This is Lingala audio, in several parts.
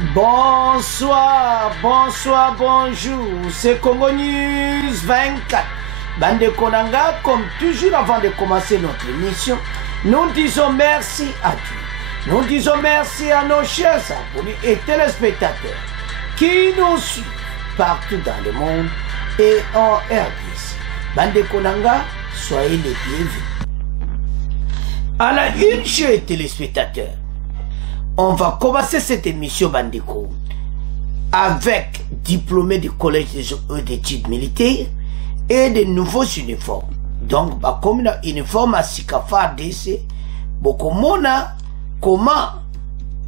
Bonsoir, bonsoir, bonjour, c'est Congo News 24. Bande Konanga, comme toujours avant de commencer notre émission, nous disons merci à Dieu. Nous disons merci à nos chers abonnés et téléspectateurs qui nous suivent partout dans le monde et en RDC. Bande Konanga, soyez les bienvenus. À la une, chers téléspectateurs, on va commencer cette émission Bandeko avec diplômés du collège d'études militaires et de nouveaux uniformes. Donc, comme un uniforme à Sikafa DC, beaucoup mona comment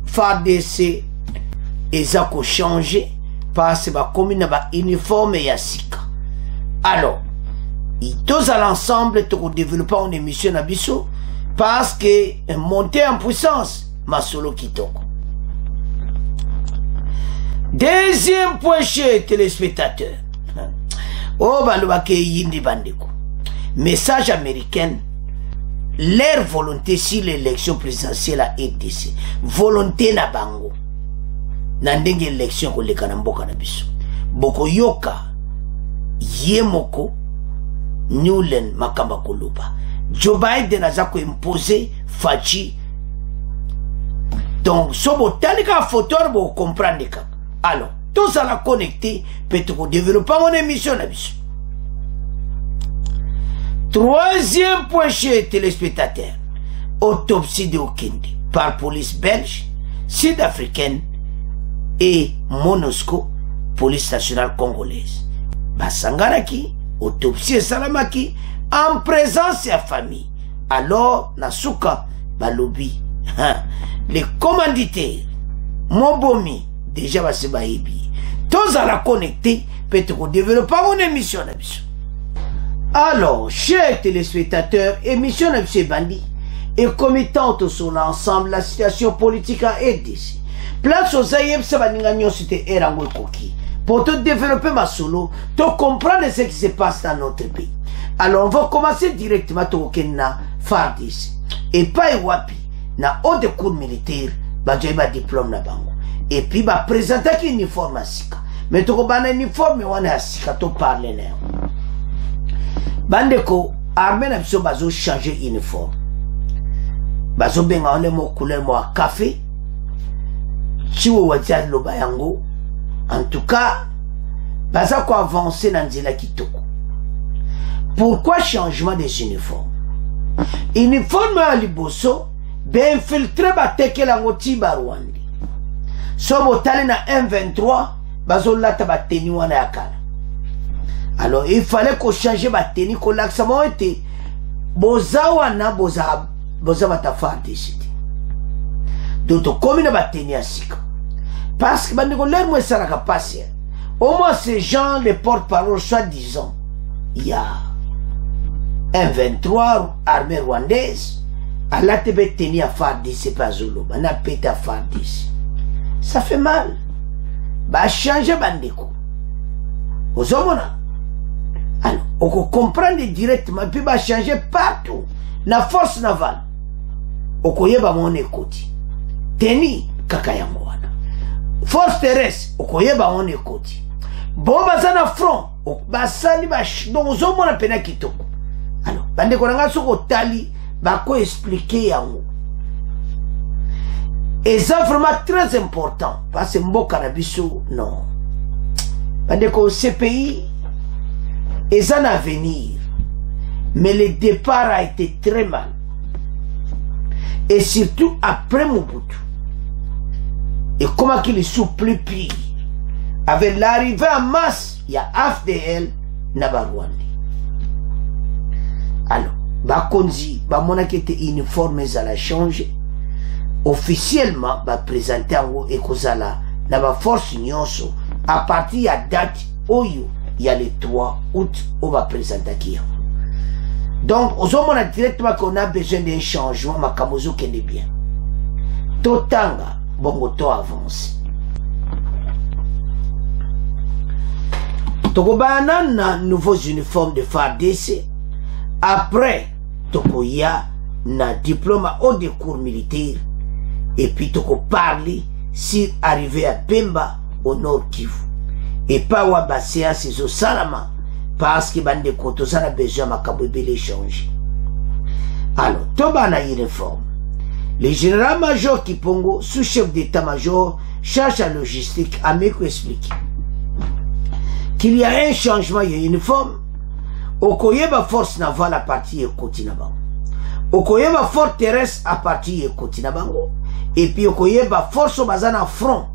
FARDC et a changé parce que comme un uniforme et à Sika. Alors, tous à l'ensemble, nous développons une émission à Bissau parce que monter en puissance. Masolo Kitoko. Deuxième point chez téléspectateurs. Oh, Balobake Yindi Bandeko. Message américain. Leur volonté si l'élection présidentielle a été. Volonté na bango. Nandenge élection ko le kanamboka na biso. Boko yoka. Yemoko. Newlen makamba koluba. Joe Biden a zako imposé Fachi. Donc, si vous avez une photo, vous comprenez. Alors, tout ça la connecté, peut-être développer mon émission. Troisième point chez téléspectateurs. Autopsie de Okindi par police belge, sud-africaine et MONUSCO, police nationale congolaise. Basangaraki, autopsie salamaki, en présence de la famille. Alors, Nasuka, Balobi. Les commanditaires, Mobomi, déjà va se baïbi. Tous à la connecter, peut-être développer mon émission. Alors, chers téléspectateurs, émission de Bandi et commettante sur l'ensemble la situation politique à RDC. Place aux aïeux, ça va nous c'était Erangwe Koki. Pour te développer ma solo, te comprendre ce qui se passe dans notre pays. Alors, on va commencer directement à FARDC. Et pas Wapi. Na haut de cours militaire, j'ai un diplôme na bango. Et puis, bah, présenter un uniforme à Sika. Mais tu as un uniforme, on a Sika, tu parles là. Bandeko, armée n'a pas changer uniforme. Bazo benga on le mo couleur mo café. Chiwo watia lo bayango. En tout cas, baza ko avancer dans nzela kitoko. Pourquoi changement des uniformes? Uniforme à liboso. Ben filtré bateke la ngoti barwandi. Sobo tali na M23, bazo lata bateni wana yakala. Alors il fallait qu'on change bateni, qu'on l'accent était boza wana boza batafar décidé. Donc comme une bateni à Sika. Parce que bandeko l'air moi ça n'a pas passé. Au moins ces gens les porte-parole soi-disant. Il y a M23 armée rwandaise. Allah te bet tenir à FARDC pas Zulu, on a pété à FARDC. Ça fait mal. Bah changer bandeko. Aux hommes alors, on comprend directement puis bah changer partout. La force navale. On connaît pas mon écoute. Teni kakayamwana. Force terrestre, on connaît pas mon écoute. Bon bazana front, bah sali bah donc aux hommes on a peine kitoko. Alors, bandeko nanga soko tali. Bako expliquer yango. Et ça vraiment très important parce que mboka na biso non. Parce que ce pays est un avenir, mais le départ a été très mal. Et surtout après Mobutu. Et comment qu'il est souple pire. Avec l'arrivée en masse, il y a AFDL Nabarwandi. Alors, Bakonzi, mona qui était uniforme, ça l'a changé. Officiellement, présenté en Ekozala, dans la force nyonso, à partir de la date où il y a le 3 août, on va présenter qui. Donc, on a directement qu'on a besoin d'un changement, ma kamozo qui est bien. Totanga, bon, auto avance. Tokobana na nouveaux uniformes de FARDC. Après, Tokoya na diplôme haut de cours militaire. Et puis, Toko parler si arrivé à Pemba au nord Kivu et pas wa ba séance zo salama parce que bande koto ça a besoin makabobele changer. Alors toba na uniforme le général-major Kipongo, sous-chef d'état-major, charge à logistique, a mieux expliqué qu'il y a un changement de uniforme. Okoyeba force navale à partir de Kotinabango. Okoyeba force terrestre à partir de Kotinabango. Et puis Okoyeba force au bazana front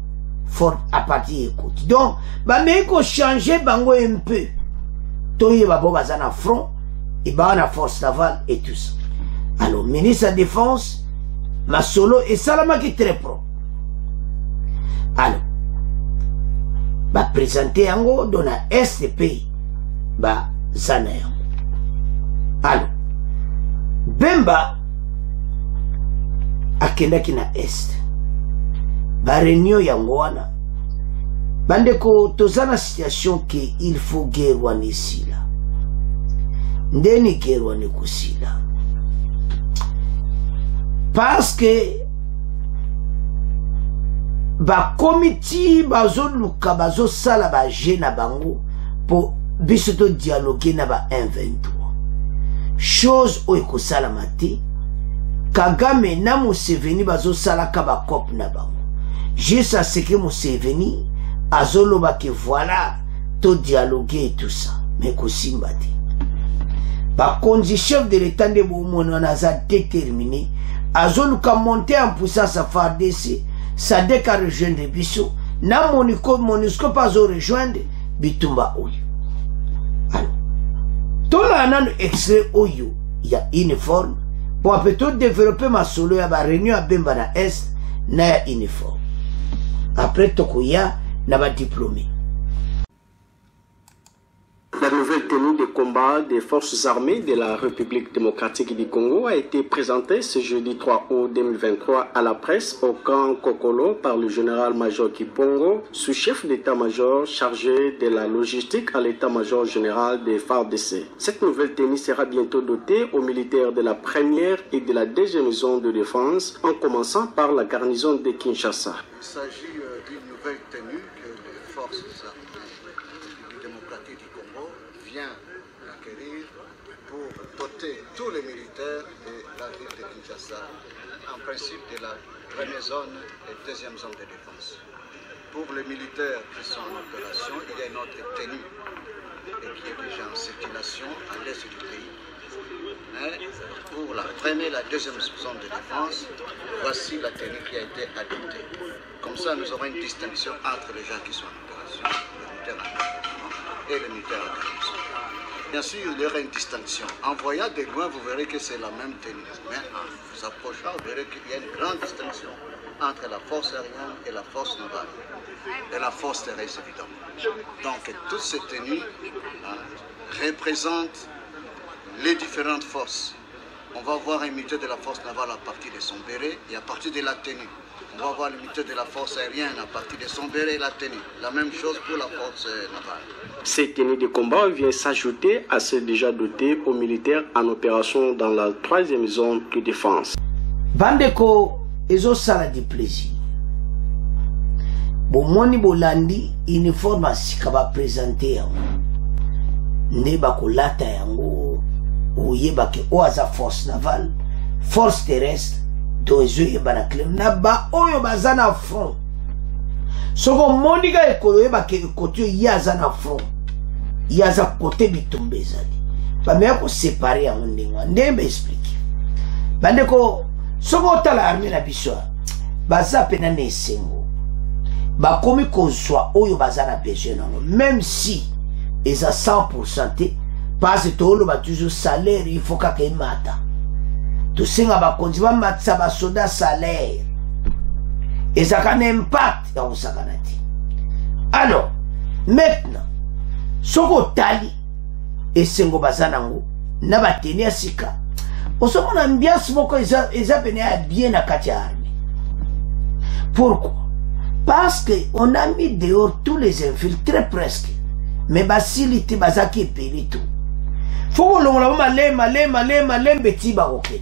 fort à partir de Koti. Donc, bah mais il faut changer bango un peu. Toyeba bo bazana front et bah on a force navale et tout ça. Alors, ministre de la Défense, Masolo et Salama qui est très propre. Alors, bah présenter en dans la STP, bah Zanair. Alors, Bemba akendaki na Est. Bah réunion yangoana. Bandeko tozana situation que il faut guerre ici là. Ndeni guerre ici là. Parce que ba comité bazo luka bazo sala ba jena bango pour bisoto dialoguer na ba 1-23 chose o eko sala mate Kagame na Museveni bazo sala ka ba cop na bango juste à ce que Museveni azolo ba que voilà to dialoguer et tout ça mais ko simbati ba condition de l'état de bomono na za déterminé azoluka monter en puissance à FARDC, ça déca rejoindre Bisso, na MONUSCO pas rejoindre Bitumba Oyo. Alors, tout là on a un extrait Oyo, il y a uniforme, pour peut-être développer ma solo à la réunion à Bemba na Est, na uniforme. Après Tokoya, na ba diplômé. La nouvelle tenue de combat des forces armées de la République démocratique du Congo a été présentée ce jeudi 3 août 2023 à la presse au camp Kokolo par le général-major Kipongo, sous-chef d'état-major chargé de la logistique à l'état-major général des FARDC. Cette nouvelle tenue sera bientôt dotée aux militaires de la première et de la deuxième zone de défense, en commençant par la garnison de Kinshasa. Il s'agit d'une nouvelle tenue que les forces armées démocratiques du Congo vient d'acquérir pour doter tous les militaires de la ville de Kinshasa, en principe de la première zone et deuxième zone de défense. Pour les militaires qui sont en opération, il y a une autre tenue et qui est déjà en circulation à l'est du pays. Mais pour la première et la deuxième zone de défense, voici la tenue qui a été adoptée. Comme ça, nous aurons une distinction entre les gens qui sont en opération, les militaires en opération et les militaires en garnison. Bien sûr, il y aura une distinction. En voyant de loin, vous verrez que c'est la même tenue. Mais en vous approchant, vous verrez qu'il y a une grande distinction entre la force aérienne et la force navale. Et la force terrestre, évidemment. Donc, toutes ces tenues représentent les différentes forces. On va voir un militaire de la force navale à partir de son béret et à partir de la tenue. On va voir le militaire de la force aérienne à partir de son béret et la tenue. La même chose pour la force navale. Cette tenue de combat vient s'ajouter à celle déjà dotée aux militaires en opération dans la troisième zone de défense. Bandeko, ezo sala di plaisir. Bomoni bolandi uniforme asika ba présenter yango. Nde bakolata yango oyeba ke oaza force navale, force terrestre, to ezo yeba na clair na ba oyo baza na front. Soko monika ekoyeba ke kote yaza na front. Yaza kote bitumba ezali. Ba meya ko séparer yango ndenge ndembe explique. Bandeko soko tala armée na biso baza pena na esengo. Ba komi kozwa oyo baza na besoin nango même si eza 100% parce que tolo ba toujours salaire il faut ka mata. To singa ba konzi ba matsa ba soda salaire. Eza ka impact ya usakanati. Alors maintenant soko tali esengo baza nango na ba teni asika. Osoko na ambiance moko eza pene ya bien na kati ya armée. Pourquoi? Parce qu'on a mis dehors tous les infiltrés presque. Mais basilité bazaki epeli tout. Faut que l'on malem beti baroken.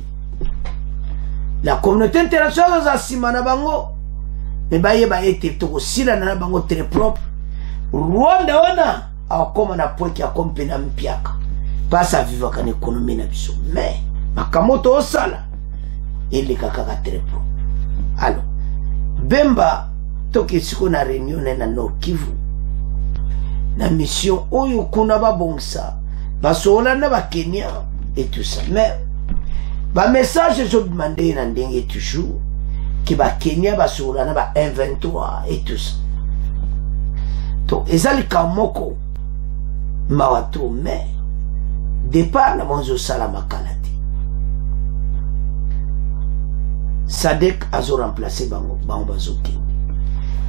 La communauté internationale a simana bango. mais bayeba ete tokosila na bango très propre. Rwanda wana akoma na point ki akompe na mpiaka pasa vivre kan économie na biso, mais makamoto osala ele kaka très propre. Alors Bemba toki siko na réunion na Nord Kivu na mission oyo kuna babongsa basola na ba Kenya et tout ça, mais ba message je demandé na ndenge toujours ki ba Kenya basola na ba M23 et tout ça. Donc ezali kamoko mawato, mais départ na monzo sala makalati Sadek azo remplacé bango bazo kindi,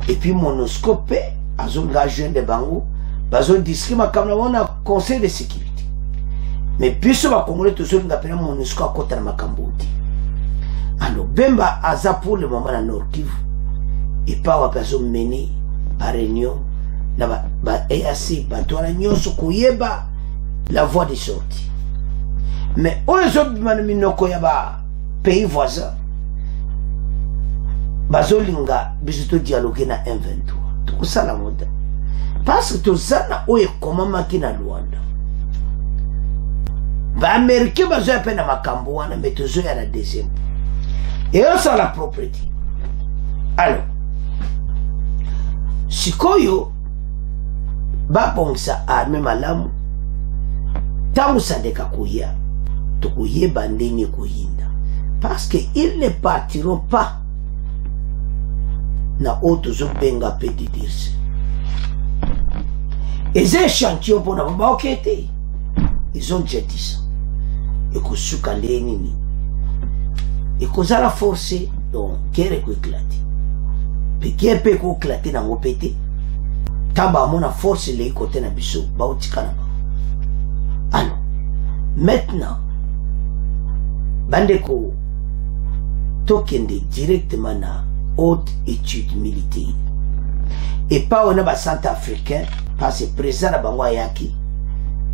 et puis Monoscope azo engagé de bango bazo discret makamna wana conseil de sécurité, mais biso ba congolais toujours ngapela Monosco akota na makamboti. Alors Bemba aza pour le moment na Nord Kivu et pas wa bazo mener par réunion na ba EAC batwana nyonso kuyeba la voie de sortie, mais oyo zo minoko ya ba pays voisins bazolinga biso to dialogue na M23 tokusala moda parce que tozana oyo ekomamaki na Rwanda. Ba-Américain bazoya mpe na makambo wana, mais tozoya na deuxième et ça la propriété. Alors sikoyo babongisa arme malamu tangu Sadeka koya tokoyeba ndenge koyinda, parce que ils ne partiront pas na auto zo benga petit dirse. Et ces échantillons pour nous enquêter, ils ont déjà dit ça. Et que ce qu'on est nini, et qu'on a la force, donc qu'elle est éclatée. Puis qu'elle peut éclater dans mon pété. Tamba mon a force les côtés na biso, ba otikana ba. Alors maintenant, bandeko tokende directement na haute étude militaire et pas on a ba centrafricain parce que président na bango yaki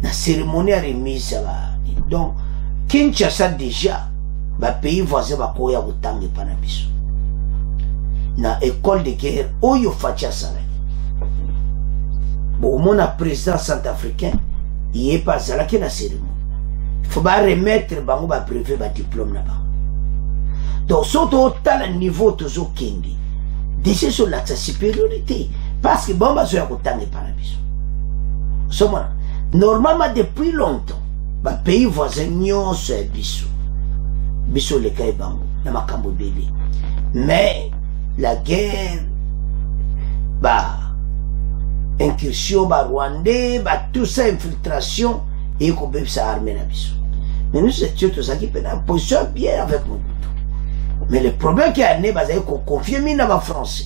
na cérémonie à remise ba. Donc Kinshasa déjà ba pays voisin ba koya kotange pana biso na école de guerre oyo facha sala bon mon président centrafricain il est pas là qui na cérémonie, il faut pas remettre bango ba privé ba diplôme na ba. Donc, surtout autant le niveau toujours kendi, déjà sur la supériorité, parce que bon, bah, je vais vous tanner par la biso. Normalement, depuis longtemps, bah, pays voisin, n'y se biso. Biso le kai bango, na makambo bébé. Mais, la guerre, bah, incursion, bah, Rwandais, bah, tout ça, infiltration, et qu'on peut ça armer la biso. Mais nous, c'est tout ça qui peut être en position bien avec nous. Mais le problème qu'il y a, c'est qu'on confie à la français.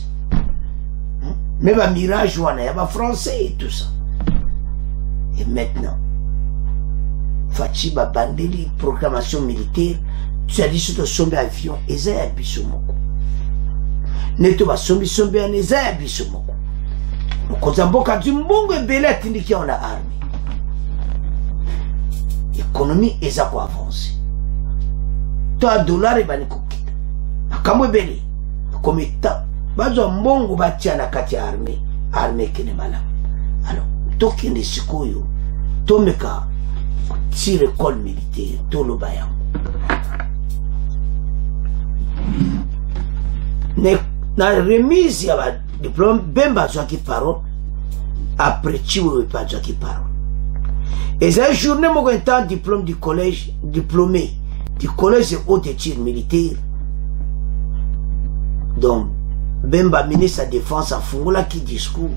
Mais le mirage, il y a français et tout ça. Et maintenant, Fachi va bander les proclamations militaires. Tu as dit que tu as sombi avion, et ça a biso moko. Neto va sombi en et ça a biso moko. Quand on a dit mbongo et belé, tu dis qu'il y a une armée. L'économie est à quoi avancer. Tu as $, et ben kamwe beli comme état bazo mbongo batia na kati ya armée kene malamu. Alors tokende sikoyo tomeka tire école militaire tolo bayango ne na remise ya ba diplôme Bemba zwaki parole après chiwe pa zwaki parole. Et cette journée moko étant diplôme du collège diplômé du collège de haute étude militaire. Donc, Bemba ministre de la Défense a Fungola qui discours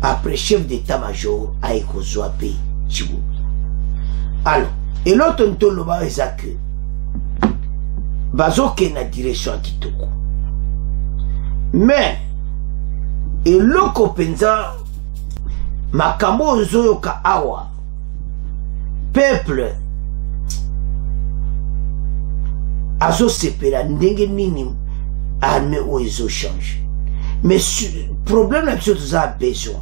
après chef d'état-major à Ekozwape Chibou. Alors, et l'autre ntoloba ezake bazoke na direction kitoko. Mais, et l'oko penza makambo ozoyoka awa peuple azo sepela ndenge nini armée ou ils ont changé. Mais le problème là, c'est que vous avez besoin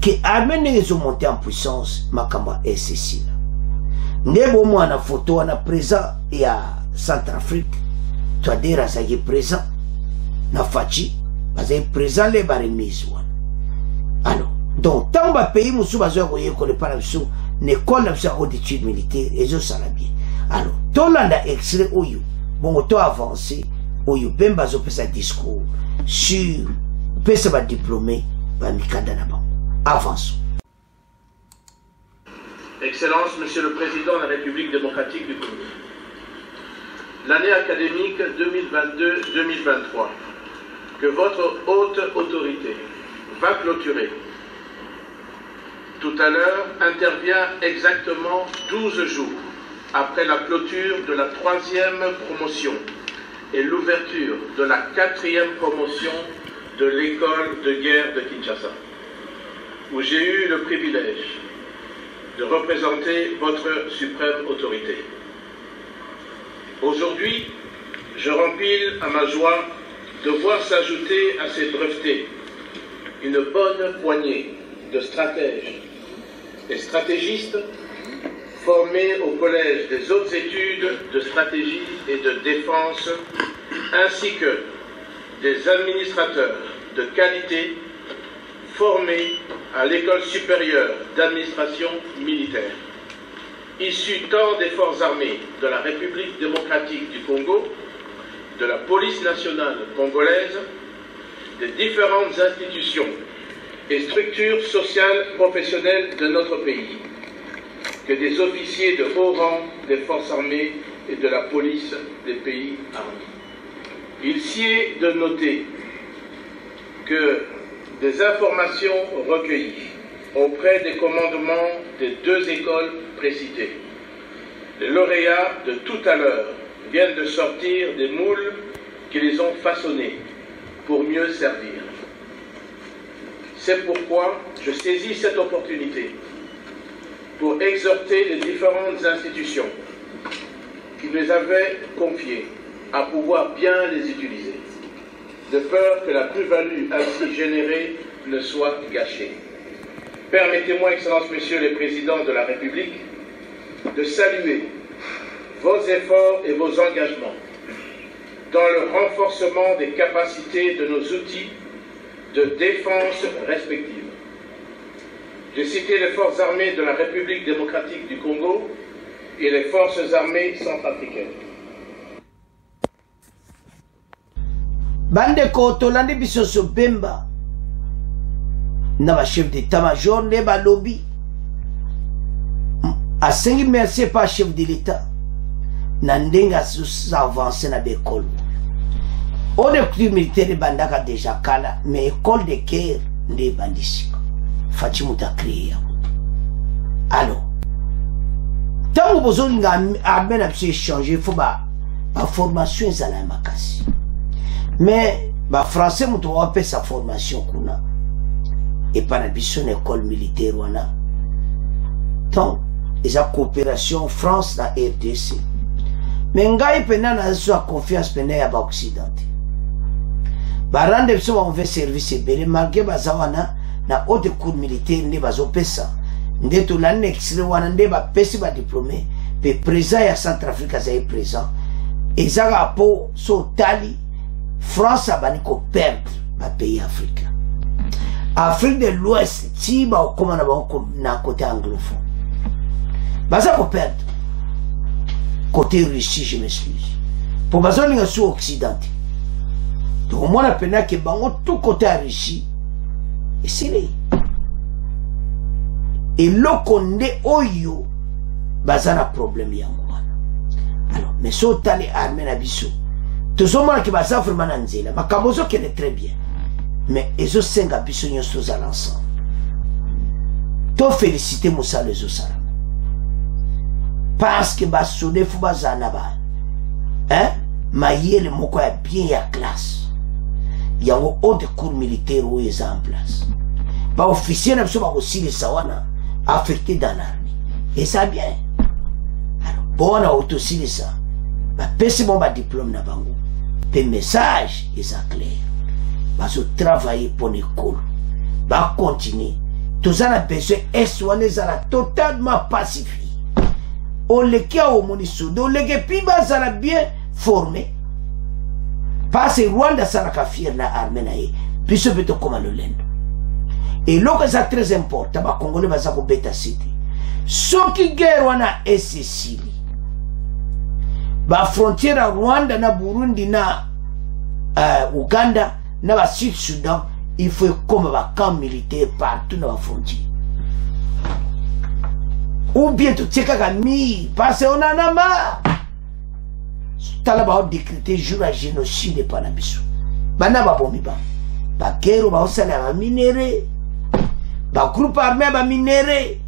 que l'armée n'est pas montée en puissance. Makamba est ceci là. Nebo moi na photo on a présent et à Centrafrique. Tu as dit ça qui est présent. na faci bazali présent le baremise wana. Alors donc tant ba pays musu bazoya koyekola epa na biso na école na biso ya haute étude militaire ezosala bien. Alors tolanda extrait oyo bongo to avancé oyo ben bazopesa discours sur pesa ba diplômé ba mikanda na bango. Avançons. Excellence, Monsieur le Président de la République démocratique du Congo. L'année académique 2022-2023 que votre haute autorité va clôturer tout à l'heure intervient exactement 12 jours après la clôture de la 3e promotion et l'ouverture de la 4e promotion de l'école de guerre de Kinshasa, où j'ai eu le privilège de représenter votre suprême autorité. Aujourd'hui, je rempile à ma joie de voir s'ajouter à ces brevetés une bonne poignée de stratèges et stratégistes formés au Collège des hautes études de stratégie et de défense, ainsi que des administrateurs de qualité formés à l'École supérieure d'administration militaire, issus tant des forces armées de la République démocratique du Congo, de la police nationale congolaise, des différentes institutions et structures sociales professionnelles de notre pays, que des officiers de haut rang des forces armées et de la police des pays armés. Il sied de noter que des informations recueillies auprès des commandements des 2 écoles précitées, les lauréats de tout à l'heure viennent de sortir des moules qui les ont façonnés pour mieux servir. C'est pourquoi je saisis cette opportunité pour exhorter les différentes institutions qui nous avaient confiées à pouvoir bien les utiliser, de peur que la plus-value ainsi générée ne soit gâchée. Permettez-moi, Excellences, Messieurs les Présidents de la République, de saluer vos efforts et vos engagements dans le renforcement des capacités de nos outils de défense respectifs. J'ai cité les forces armées de la République démocratique du Congo et les forces armées centrafricaines. Bande tolandi biso so Bemba na ba chef d'état-major ne ba lobby asengi merci pas chef de l'état na ndenga s'avancer na l'école. On est plus militaire bandaka déjà kala mais école de guerre ne bandisi Fachimuta créé. Alors tant que vous avez armé na biso échanger faut ba formation ezala makasi. Mais les Français ont fait sa formation et par la mission école militaire. Donc, ils ont coopération France la RDC. Mais ils ont confiance à l'Occident. Ils ont fait service malgré que la haute cour militaire ne va pas ça. Ils ont fait un diplômé. Le président de Centrafrique est présent. Ils ont fait Tali. France a perdre le pays africain. Afrique de l'Ouest, si on a côté anglophone. Ça va perdre. Côté Russie, je m'excuse. Pour que on soit occidental. Donc, moi, je pense que tout côté Russie, et c'est là. Et là, qu'on est oyo, ça a un problème. Alors, mais si on est armé na biso, tout ce monde qui va s'affronter dans Nzela, ma kamozo qui est très bien, mais ils ont 5 abissons tous à l'ensemble. To féliciter Moussa les Osaram. Parce que bah sonner faut bazana ba, hein? Maïe le moko est bien ya classe. Il y a un haut cours militaire où ils sont en place. Bah officier n'a pas aussi les sawana affectés dans l'armée. Et ça bien. Alors bon on a aussi les ça. Bah pèse bon bah diplôme na bango. Le message est clair. Bah se travailler pour l'école. Bah continuer. Tout ça a besoin est totalement pacifié. On les qui a au monisoud, on les qui bien formé. parce que Rwanda saraka fier na armée na ye biso beto koma lolendo et lo que ça très important ba congolais baza ko beta city soki guerre wana esesili ba frontière à Rwanda na Burundi na Uganda na ba Sud Sudan il faut comme ba camp militaire partout na ba frontière ou bien tout tcheka kami parce on en a marre talaba on décréter jour à génocide par la biso bana ba bombi ba guerre ba osala ba minéré ba groupe armé ba minéré.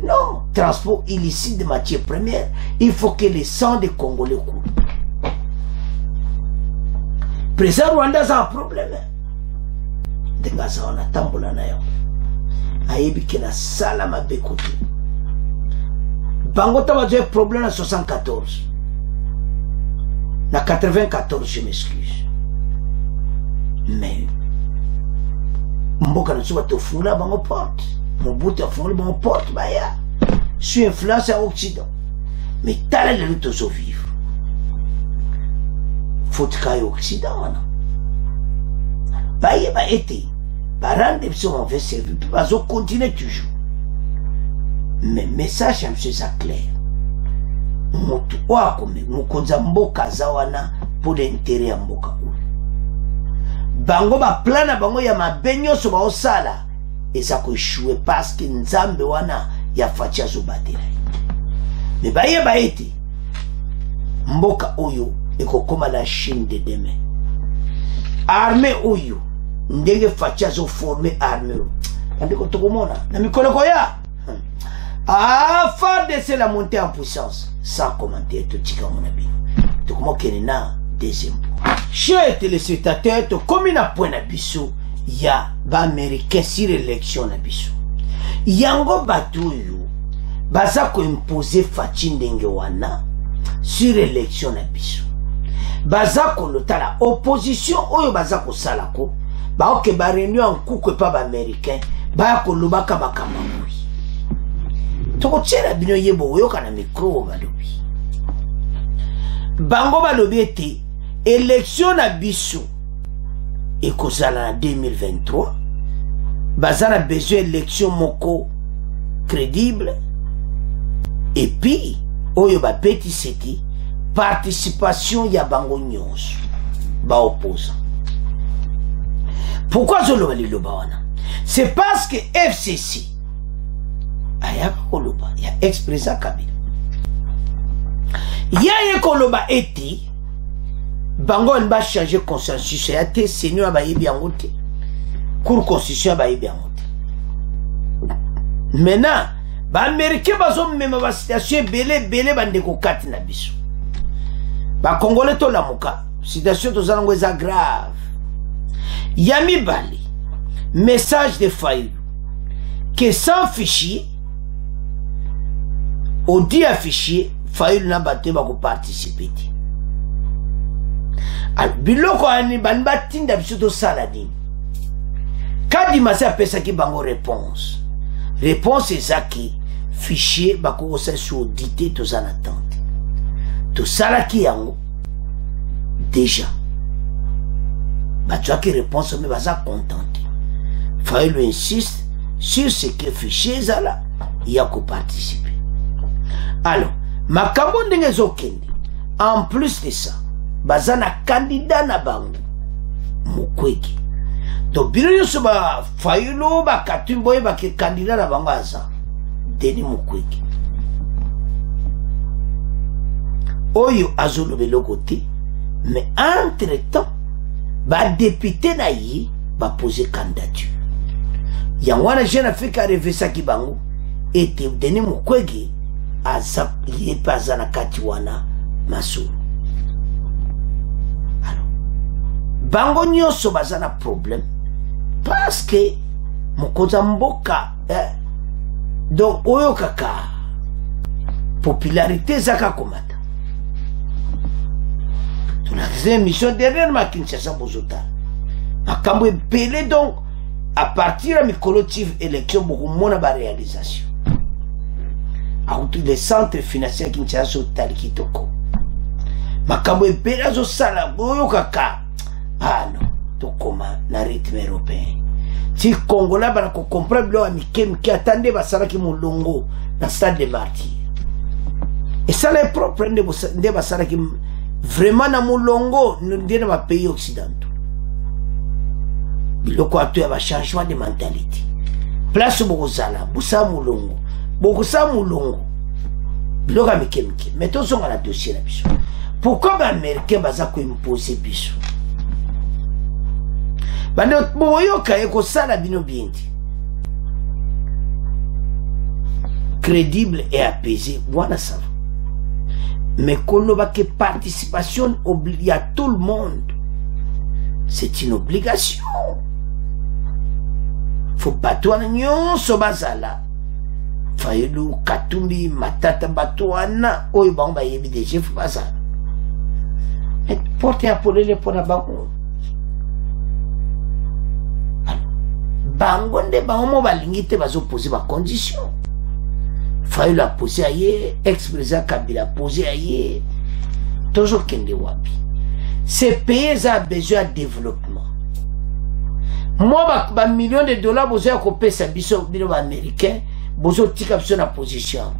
Non, transport illicite de matières premières, il faut que le sang des Congolais coule. Président Rwanda a un problème. De Gaza, on a tambola na yo. Ayebi ki na salama bekote. Bango taba un problème en 74. Na 94, je m'excuse. Mais, mboka na suba tofula bango porte. Mon bout a fondé mon porte, baya. Je suis influencé à l'Occident. Mais t'as la lutte aux vivre. Faut qu'il y ait l'Occident, non? Baya, bah, été. Bah, rendre son mauvais service. Bah, on continue toujours. Mais, message, je me suis clair. Motu, oua, comme, moukonza mboka zawana, pour l'intérêt à mboka. Bango, bah, plana, bango, ya ma benyo, so ba osala. Et ça peut échouer parce que Nzambe wana ya fatia zo batela. Mais baye ba été mboka oyo eko koma la Chine de demain. Armée oyo ndenge fatia zo former armée. Ndeko tokomona na mikolo koya. Afin de la montée en puissance sans commenter tout tika mona bino. Tokomo kenena deuxième point. Chers téléspectateurs, to comme na point na biso ya ba américain sur l'élection na biso yango batuyu baza ko imposer faci ndenge wana sur l'élection na biso baza ko lotala opposition oyo baza ko salako ba oke ba réunion en coupe pa ba américain ba ko lobaka makama wi to ko tshela bino yebo oyo kana micro balobi bango balobi ete élection na biso et en 2023, Bazar a besoin d'élection moko crédible et puis, oyo ba petit seti participation ya bango nyonso ba opposant. Pourquoi je le lobawana? C'est parce que FCC aya koloba ya ex-président Kabila. Ya koloba eti bango on va changer consensus ya te seigneur ba yebi yango te cour constitution ba yebi yango te maintenant ba américain bazo mema ba situation belé bande ko kati na biso ba congolais to la muka situation to zango eza grave yami bali message de faille que sans fichier au dia fichier faille na baté ba ko participer. Biloko ani banba tinda biso sala nini kadi masi apesaki bango réponse ezaki fichier bako osalisi audité toza na tante tosalaki yango déjà batwaki réponse me baza contenté Faïlo insiste sur ce que fichier ezala ya koparticiper. Alors makambo ndenge ezokende en plus de ça bazana candidat na bango Mukwege to bino nyonso ba Faïlo ba Katumboye ba ke candidat na bango aza Denis Mukwege oyo azolobela côté mais entre temps ba député na yi ba poser candidature yangwana Jeune Afrique arrivé ça ki bango et Denis Mukwege aza ye pas na kati wana masolo. Bango nyonso bazana problème parce que mokonza mboka donc oyo kaka popularité zaka komata tunakize émission derrière ma Kinshasa bozota makambo ebele donc à partir de mikolotive élection beaucoup mona ba réalisation à tous les centres financiers Kinshasa tali kitoko makambo ebele azosala boyokaka non tokoma na rythme européen ti Congolais bana ko comprendre bilo mike atande basalaki molongo na stade de martyr et ça les propre nde basalaki vraiment na molongo ndena ba pays occidentaux biloko ato ya ba changement de mentalité place bokozala busa molongo biloko mike mais tozonga na dossier na biso pourquoi ba américain baza ko imposer biso bande boyoka ekosala bino biendi crédible et apaisé wana ça va mais koloba que participation il à tout le monde c'est une obligation faut batwana nyonso bazala Fayulu Katumbi Matata Batouana oyo bango bayebi déjà faut bazala mais porter apolele pona bango bango nde bango balingi te bazoposer ba condition Fayulu a posé aye ex-président Kabila a posé aye toujours kende wapi ces pays ont besoin de développement moi ba millions de dollars besoin ko pesa biso bino ba américain bozo tika biso na position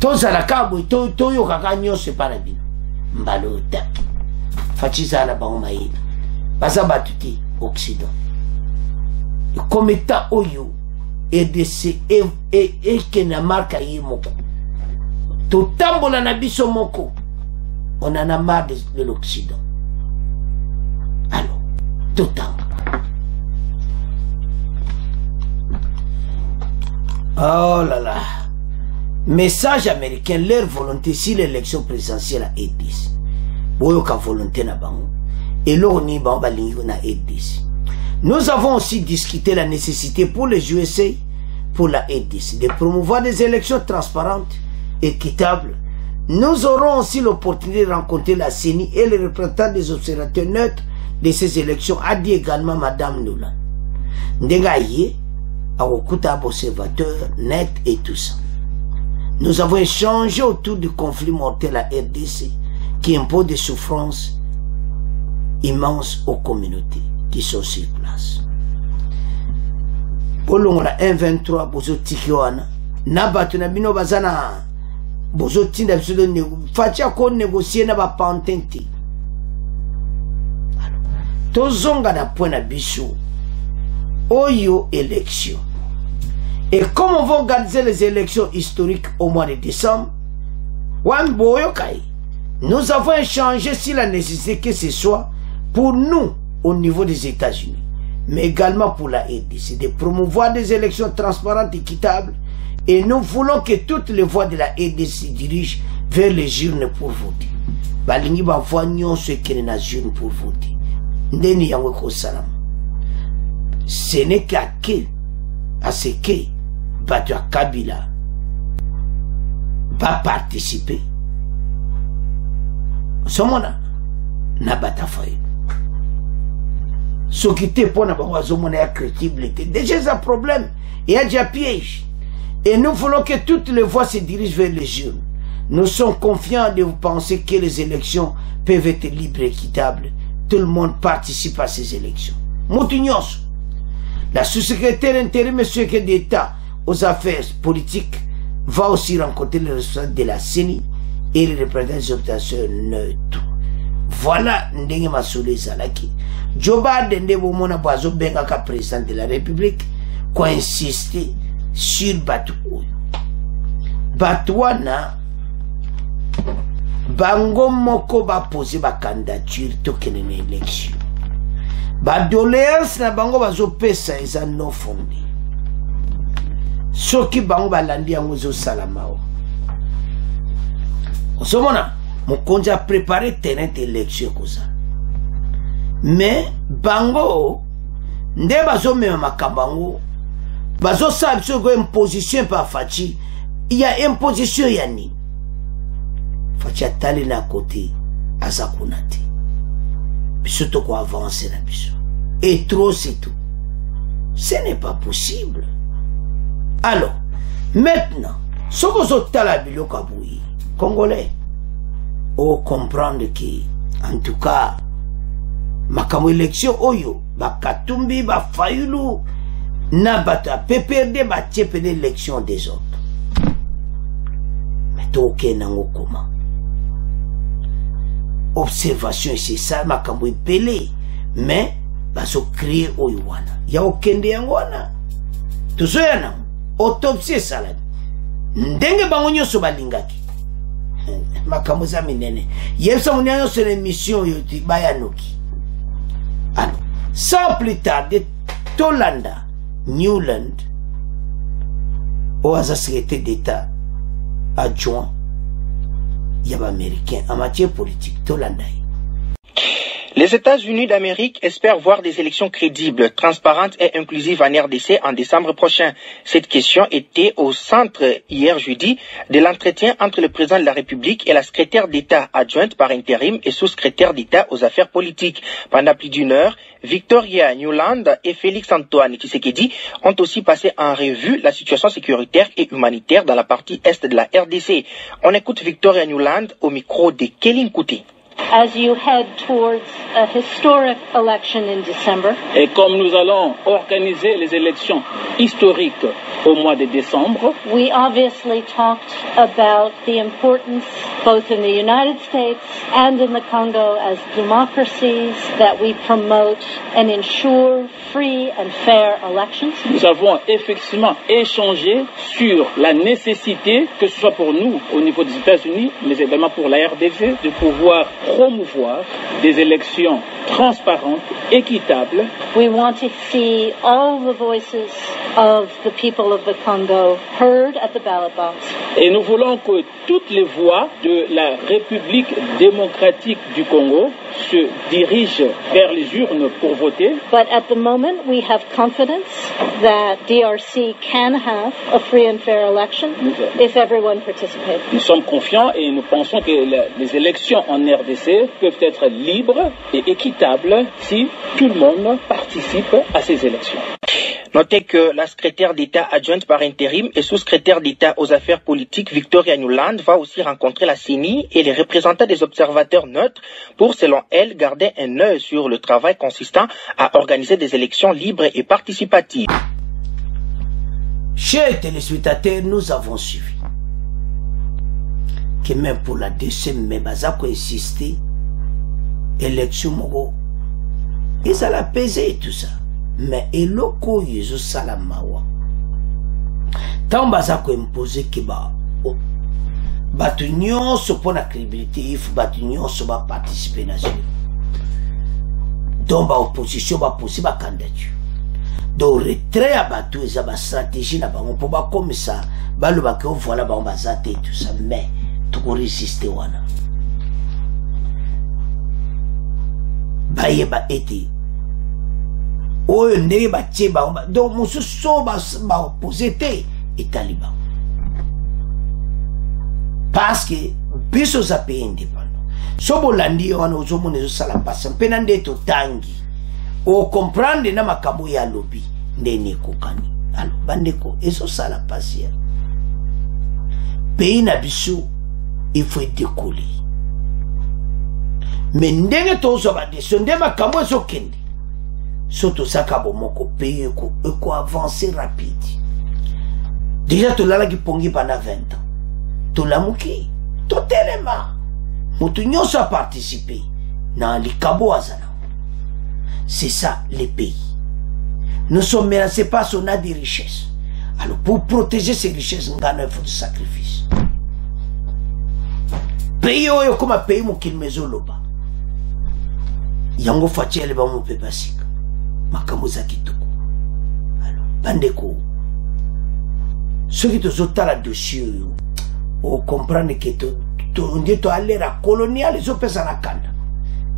tozala kabo to yo kaka nyonso para bino mbalota fachiza na bango mayina baza batuti occident comme état oyo EDC et que na marque aye moko to tambola na biso moko on en a marre de l'Occident alors tout temps oh là là message américain leur volonté si l'élection présidentielle a été boyoka volonté na bango et l'oni bango balingi na EDC. Nous avons aussi discuté la nécessité pour les USA, pour la EDC, de promouvoir des élections transparentes, équitables. Nous aurons aussi l'opportunité de rencontrer la CENI et les représentants des observateurs neutres de ces élections, a dit également Madame Nolan. Ndegaye, Awokuta, observateur net et tout ça. Nous avons échangé autour du conflit mortel à RDC qui impose des souffrances immenses aux communautés qui sont sur place. Bolongo na 1-23 bozo tikiwana na batu na bino bazana bozo tinda biso de fatia ko négocier na ba pantenti. Tozonga na point na biso oyo élection. Et comme on va organiser les élections historiques au mois de décembre, nous avons échangé sur la nécessité que ce soit pour nous au niveau des États-Unis, mais également pour la RDC, de promouvoir des élections transparentes et équitables. Et nous voulons que toutes les voix de la RDC se dirigent vers les urnes pour voter. Balingi ba voix nyonso ekene na urne pour voter. Ndeni yango ko salam. Ce n'est qu'à ce que Batu Kabila va participer. Somona na batafaye. Ce qui était pour la crédibilité. Déjà, c'est un problème. Il y a déjà piège. Et nous voulons que toutes les voix se dirigent vers les urnes. Nous sommes confiants de vous penser que les élections peuvent être libres et équitables. Tout le monde participe à ces élections. Moutignos, la sous-secrétaire intérim, monsieur d'État aux affaires politiques, va aussi rencontrer les responsables de la CENI et les représentants des observateurs neutres. Voilà Ndenge Masoulé Zalaki. Joba Dende Bomona Boazo Bengaka, président de la République, qui a insisté sur Batou. Batouana Bango Moko va poser ma candidature tokene une élection. Ba doléance na bango bazo pesa eza non fondé. Soki bango balandi yango zo salamao. Osomona mokonzi a préparé terrain d'élection koza. Mais bango nde bazo mema makambango bazo sa biso go imposition par Fachi. Il y a imposition yani. Fachi atali na côté azakunate. Biso to ko avancer na biso. Et trop c'est tout. Ce n'est pas possible. Alors, maintenant, ce que vous avez dit, Congolais, o comprendre que en tout cas makambo élection oyo bakatumbi bafayulu na bata PPRD batie pe l'élection des autres mais toke nango comment observation c'est ça makambo epele mais baso créer oyo wana ya okende yango wana tozoyana autopsie salade ndenge bango nyonso balingaki makambo za minene yebisa moni nyonso na émission oyo bayanoki alors sans plus tarder tolanda Newland au secrétaire d'État adjoint yaba américain en matière politique tolanda. Les États-Unis d'Amérique espèrent voir des élections crédibles, transparentes et inclusives en RDC en décembre prochain. Cette question était au centre hier jeudi de l'entretien entre le président de la République et la secrétaire d'État adjointe par intérim et sous-secrétaire d'État aux affaires politiques. Pendant plus d'une heure, Victoria Nuland et Félix-Antoine Tshisekedi ont aussi passé en revue la situation sécuritaire et humanitaire dans la partie est de la RDC. On écoute Victoria Nuland au micro de Kéline Kouté. As you head towards a historic election in December, et comme nous allons organiser les élections historiques au mois de décembre, we obviously talked about the importance, both in the United States and in the Congo as democracies, that we promote and ensure free and fair elections. Nous avons effectivement échangé sur la nécessité, que ce soit pour nous au niveau des États-Unis, mais également pour la RDC, de pouvoir promouvoir des élections transparentes, équitables. We want to see all the voices of the people of the Congo heard at the ballot box. Et nous voulons que toutes les voix de la République démocratique du Congo se dirigent vers les urnes pour voter. But at the moment, we have confidence that DRC can have a free and fair election if everyone participates. Nous sommes confiants et nous pensons que les élections en RDC peuvent être libres et équitables si tout le monde participe à ces élections. Notez que la secrétaire d'État adjointe par intérim et sous-secrétaire d'État aux affaires politiques Victoria Nuland va aussi rencontrer la CENI et les représentants des observateurs neutres pour, selon elle, garder un œil sur le travail consistant à organiser des élections libres et participatives. Chers téléspectateurs, nous avons suivi que même pour la deuxième mai, Bazako insisté, élection moro, et ça l'a pesé tout ça. Mais eloko yezo salamawa tant bazako imposer que batu nyonso pour la crédibilité il faut batu nyonso ba participer na jeu donc ba opposition ba poser ba candidature donc retrait à batu eza ba stratégie na bango pour ba comme ça ba le ba que voilà ba on va zater tout ça mais tout résister wana ba yeba été oyo ndenge batie bango donc mosusu baopose te etali bango parce que biso oza pays indépendant so bolandi ye wana ozomona ezosala mpasi mpe na nde totangi ocomprendre na makambo ya lobi ndeni ekokani alo bandeko ezosala mpasi ya pays na biso il faut edekoli mais ndenge tozwa badesio nde makambo ezokende surtout ça kabo moko pays eko avancer rapide déjà tolala ki pongi pendant 20 ans tolamuki totelema mutu nyonso a participé na likabo azana c'est ça les pays nous sommes menacés parce qu'on a des richesses alors pour protéger ces richesses ngana il faut du sacrifice pays oyo comme pays mokili mezoloba yango fatiele ba mo pe basika makambo za kitoko alors bandeko soki tozotala dossier oyo ocomprendre ke nde toalera colonial ezopesa na kanda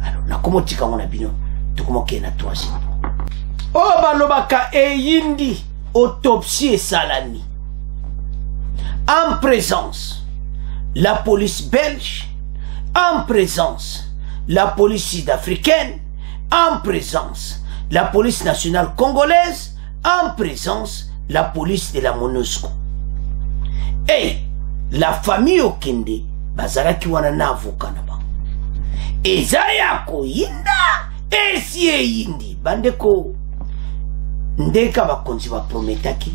alors nakomotika ngo na bino tokomoke na troisième oyo balobaka eyindi autopsie esalani en présence la police belge, en présence la police sud-africaine, en présence la police nationale congolaise, en présence la police de la MONUSCO. Et la famille Okende, bazalaki wana na avocat na ba. eza ya koyinda esi eyindi bandeko ndeka bakonzi baprometaki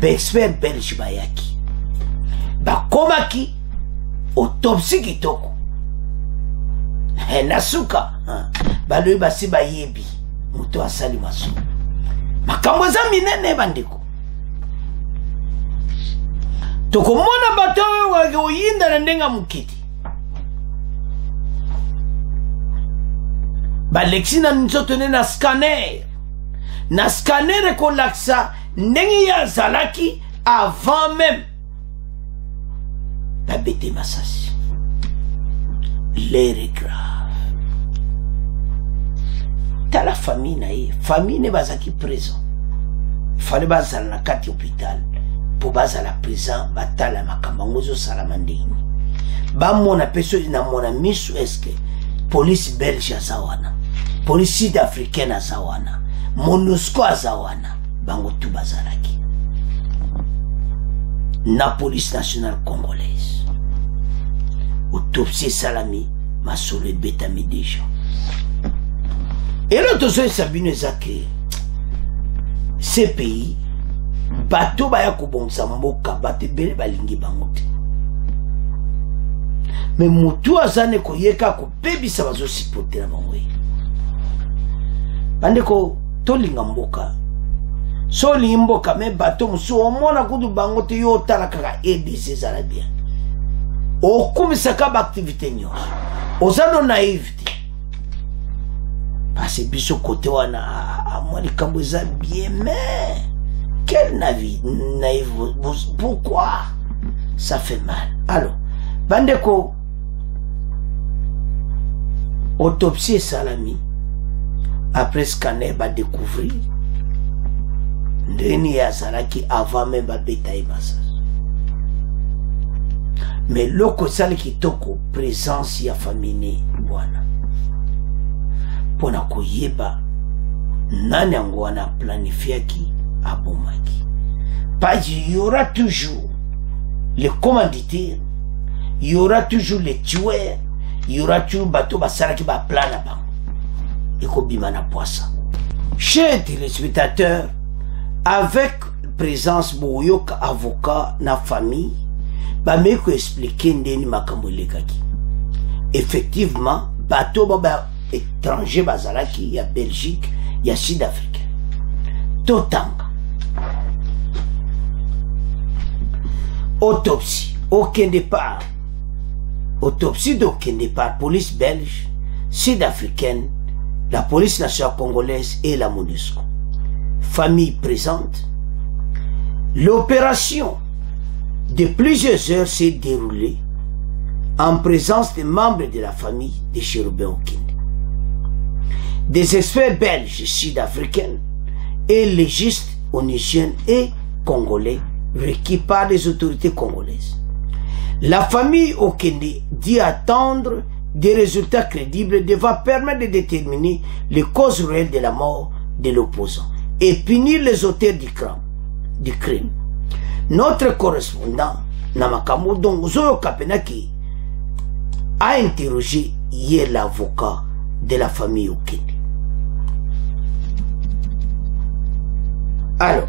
baexpert belge bayaki bakomaki autopsie kitoko nasuka baloyi basi bayebi moto asali masumu makambo eza minene bandeko tokomona bato oyo oyinda na ndenga mokiti balekisi na nzoto ne na scanner ekolakisa ndenge ye azalaki avant même babete masasi l'air est grave tala famille na ye famille ne bazalaki présent fale bazala na kati hôpital po bazala présent batala makambo yango ezosalama ndenge bamona mpe soki namona miso eske police belge aza wana police sud africaine aza wana monusco aza wana bango tu bazalaki na police nationale congolaise autopsie esalami masolo ebetami deja elo tozoyesa bino eza ke ce pays bato baya kobongisa mboka bato ebele balingi bango te me mutu aza ne koyeka kopebisa bazosipotela bango ye bandeko tolinga mboka so olingi mboka me bato mosusu omona kutu bango te yo otala kaka edc ezala bien okumisaka baaktivité nyonso oza no naive te parce biso kote wana amwa likambo eza bien mais quelle naïve pourquoi ça fait mal alors bandeko autopsie esalami après scanner badécouvrir ndeni azalaki avant même babeta ye masasi mais loko esali kitoko présence ya famille bwana mpona koyeba nani yango wana planifiaki abomaki parce il y aura toujours les commanditaires il y aura toujours les tueurs il y aura toujours bato basalaki baplan na bango ekobima na poisa chers téléspectateurs avec présence boyoka avocat na famille bamei koexplike ndeni makambo elekaki effectivement bato ba étranger bazalaki ya Belgique ya sud africain totanga autopsie aucun départ autopsie d'aucun départ police belge sud-africaine la police nationale congolaise et la MONUSCO famille présente l'opération de plusieurs heures s'est déroulée en présence des membres de la famille de Chérubin Okende des experts belges sud-africains et légistes onusiens et congolais requis par les autorités congolaises. La famille Okende dit attendre des résultats crédibles devant permettre de déterminer les causes réelles de la mort de l'opposant et punir les auteurs du crime. Notre correspondant, Namakamou Dongozo Kapenaki, a interrogé hier l'avocat de la famille Okende. Alors,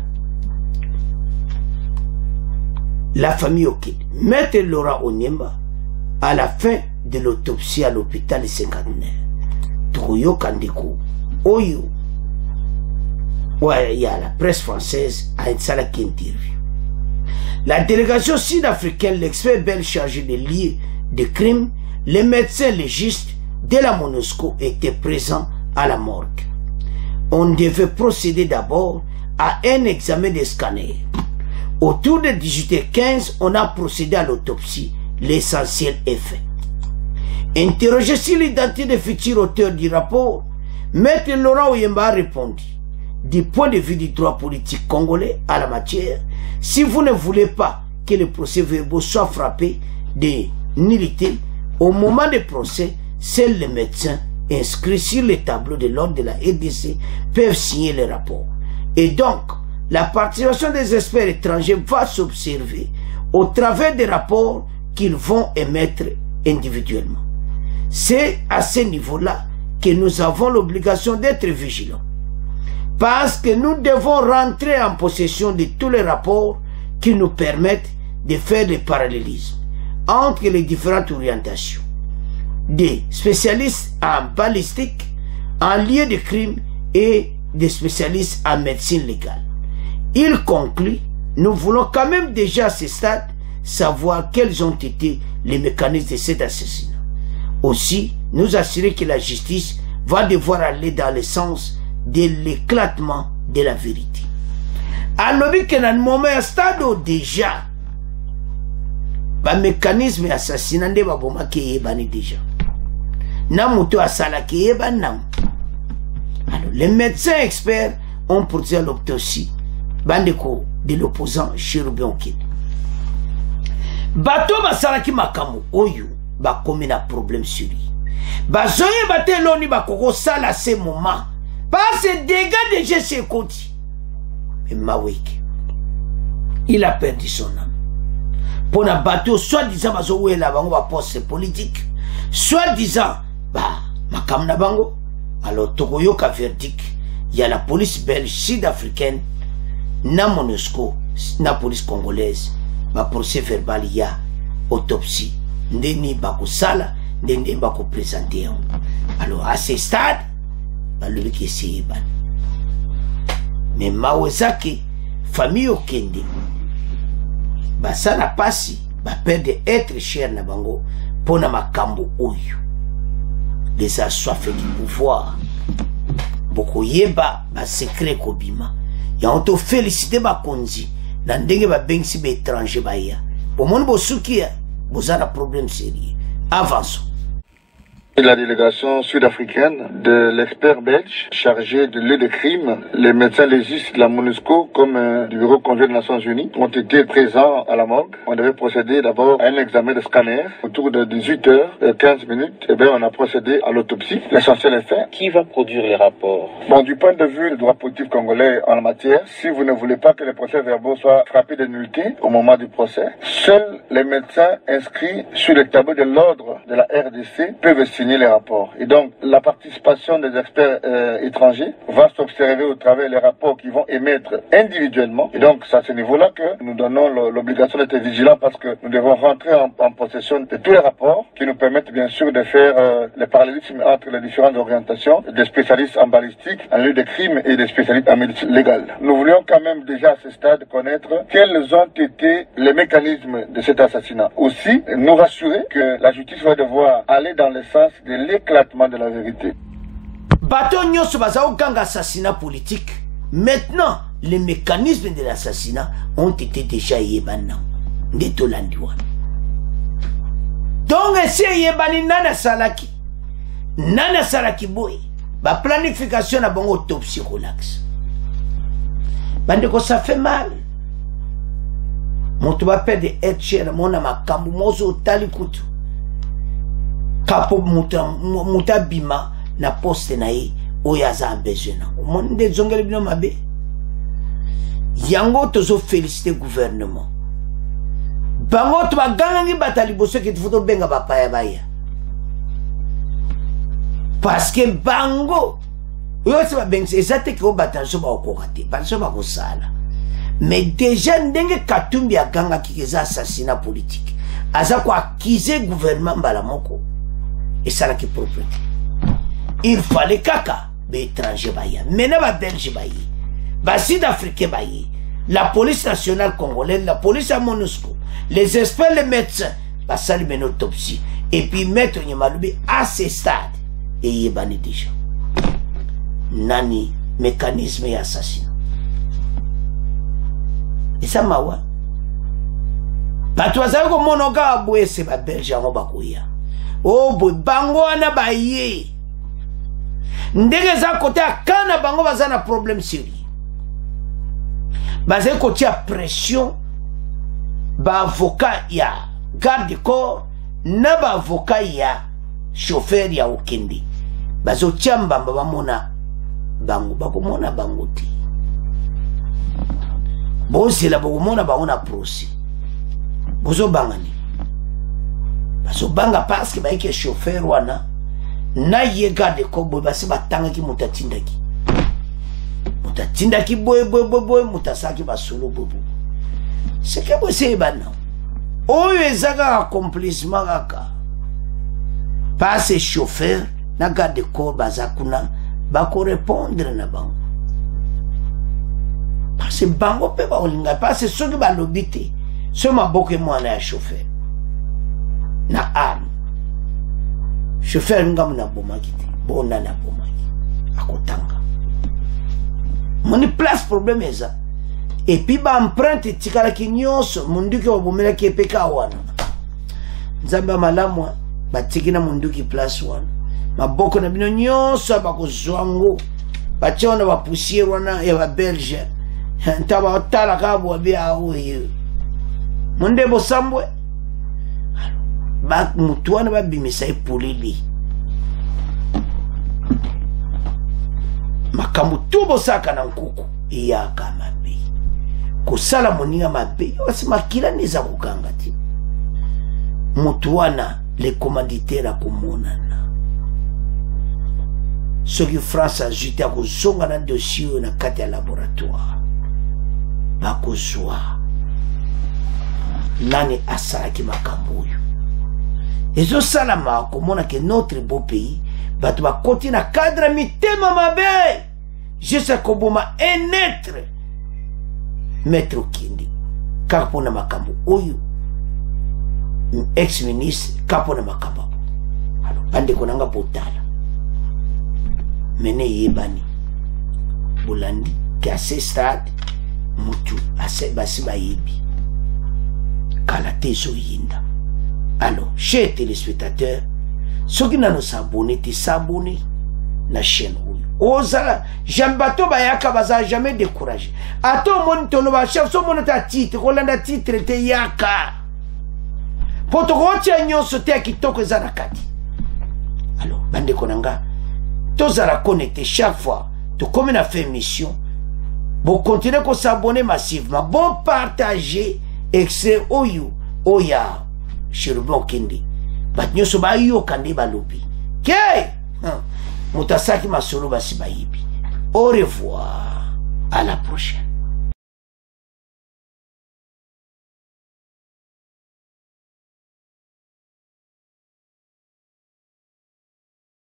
la famille Okende, Maître Laura Onyemba, à la fin de l'autopsie à l'hôpital cinquantenaire, Toyo Kandeko, Oyo, ouais, il y a la presse française à une salle qui interview. La délégation sud-africaine, l'expert belge chargé de lieux de crime, les médecins légistes de la MONUSCO étaient présents à la morgue. On devait procéder d'abord à un examen des scanners. Autour de 18h15, on a procédé à l'autopsie. L'essentiel est fait. Interrogé sur l'identité des futurs auteurs du rapport, Maître Laurent Oyemba a répondu, du point de vue du droit politique congolais à la matière, si vous ne voulez pas que les procès-verbaux soient frappés de nullité, au moment des procès, seuls les médecins inscrits sur les tableaux de l'ordre de la RDC peuvent signer les rapports. Et donc, la participation des experts étrangers va s'observer au travers des rapports qu'ils vont émettre individuellement. C'est à ce niveau-là que nous avons l'obligation d'être vigilants. Parce que nous devons rentrer en possession de tous les rapports qui nous permettent de faire des parallélismes entre les différentes orientations des spécialistes en balistique, en lieu de crime et des spécialistes en médecine légale. Il conclut, nous voulons quand même déjà à ce stade savoir quels ont été les mécanismes de cet assassinat. Aussi, nous assurer que la justice va devoir aller dans le sens de l'éclatement de la vérité. Alors que dans le moment stade déjà, le mécanisme d'assassinat de baboma qui est déjà. Namuto asala qui est banam. Alors les médecins experts ont procédé à l'autopsie bandeko de l'opposant Chérubin Okene. Bato basala ki makamu oyo ba komi na problème sur lui. Bazoye bate loni ba koko sala ce moment. Parce que dégâts déjà c'est côté. Mais Maweke, il a perdu son âme. Pour un bateau, soit-disant, bazowe la bango ba poste politique, soit-disant, makam na bango. Alors, Togoyoka verdict, il y a la police belge sud-africaine, na MONUSCO, na police congolaise, ma procès verbal, il y a autopsie. Ndeni bako sala, ndeni bako présenter. Alors, à ce stade, lui qui est ban. Mais Mawezaki, famille Okende, ça n'a pas si, perdre être cher na bango, pour na makambo oyo. Les assoiffés du pouvoir. Boko yeba, secret kobima. Ya on te félicité ba konzi, nan denge ba bengsi ba étranger ba ya. Pour mon bosukia, bozana problème sérieux. Avançons. La délégation sud-africaine de l'expert belge chargé de lieu de crime, les médecins légistes de la MONUSCO comme du bureau conjoint des Nations Unies ont été présents à la morgue. On devait procéder d'abord à un examen de scanner. Autour de 18h15, on a procédé à l'autopsie. L'essentiel est fait. Qui va produire les rapports? Bon, du point de vue du droit positif congolais en la matière, si vous ne voulez pas que les procès-verbaux soient frappés de nullité au moment du procès, seuls les médecins inscrits sur le tableau de l'ordre de la RDC peuvent signer les rapports. Et donc, la participation des experts étrangers va s'observer au travers des rapports qu'ils vont émettre individuellement. Et donc, c'est à ce niveau-là que nous donnons l'obligation d'être vigilants parce que nous devons rentrer en possession de tous les rapports qui nous permettent bien sûr de faire les parallélismes entre les différentes orientations des spécialistes en balistique, en lieu de crime et des spécialistes en médecine légale. Nous voulions quand même déjà à ce stade connaître quels ont été les mécanismes de cet assassinat. Aussi, nous rassurer que la justice va devoir aller dans le sens de l'éclatement de la vérité. Bateau nyonso baza okanga assassinat politique. Maintenant, les mécanismes de l'assassinat ont été déjà yebana. Ndeto landiwana. Donc, si yebani nana salaki. Nana salaki boy. Ba planification na bango autopsie relax. Bandeko, ça fait mal. Mon tuba perde être cher, mon amakambu, mozo tali kutu. Kapo muta bima na poste na ye oyaza ambezena. Mon de zongeli bino mabe. Yango tozo féliciter gouvernement. Bango to bagangi batali boso ki tufuto benga bapaya baya. Parce que bango yo se ba benga ezate ki obata so ba okokate, ba so ba kosala. Mais déjà ndenge Katumbi aganga ki keza assassinat politique. Aza ko accuser gouvernement mbala moko. Et ça là qui propriété. Il fallait kaka be étranger baïa. Maintenant ba belge baïa. Ba sud-africain baïa. La police nationale congolaise, la police à MONUSCO, les experts, les médecins, ba sali une autopsie. Et puis maître Nyamalubi à ce stade et yebani déjà. Nani mécanisme et assassinat. Et ça mawa. Ba tuaza ko monoga aboué c'est ba belge en bakoya. Oh boy, bango ana baye. Ndenge za kote akana bango bazana problème sérieux. Bazé kote a pression. Ba avocat ya garde du corps. Na ba avocat ya chauffeur ya Okende. Bazo tiamba baba mona bango. Bako mona bango ti. Bo c'est la bako mona bango na procès. Bozo bangani. so banga parce que baike chauffeur wana na yega de kobo basi batanga ki mutatindaki boy mutasaki basolo bobo c'est que vous c'est bana oyo ezaka accomplissement kaka passe chauffeur na garde corps bazakuna bako répondre na bango parce bango pe ba olinga parce soki balobite so maboke mwana ya chauffeur na arme chauffeur ngamu na bomaki te bona na bomaki akotanga moni place problème eza et puis ba empreinte tikala ki nyonso munduki obomela ki epeka wana nzamba malamu batikina munduki place wana maboko na bino nyonso bakozwango bationa ba poussière wana ya ba belge ntaba otala kabo bia oyo monde bosambwe ba mutuana ba bimisa epulili makambo tubo saka na nkuku iya kama be kusala moninga mabe wasi makila niza kuganga ti mutuana le commanditaire akomonana soki France ajute akozonga na dossier na kati ya laboratoire bakozwa nani asalaki makambo oyo ezosalama komona ke notre beau pays bato bakoti na cadre mitema mabe juste koboma un être maître Kindi kaka mpona makambo oyo ex-ministre kaka mpona makambo alo bandeko nanga botala mene yebani bolandi ke ase stade mutu ase basi bayebi kala te ezoyinda. Alors, chers téléspectateurs, ceux qui n'ont s'abonné, tu s'abonner na chaîne. Ozala, Jambato Bayaka baza jamais découragé. Ato mon toloba chef, so mon ta titre, Rolanda titre te yaka. Potorochi agnon sote ki toko zanakati. Alors, bande konanga, tozala connecté chaque fois, to comme on a fait mission, bon continuer qu'on s'abonner massivement, bon partager, extrait oyu, oya. Chirubon Kindi bat nyoso ba yo kande balobi ke mutasaki masolo basi bayibi. Au revoir, à la prochaine.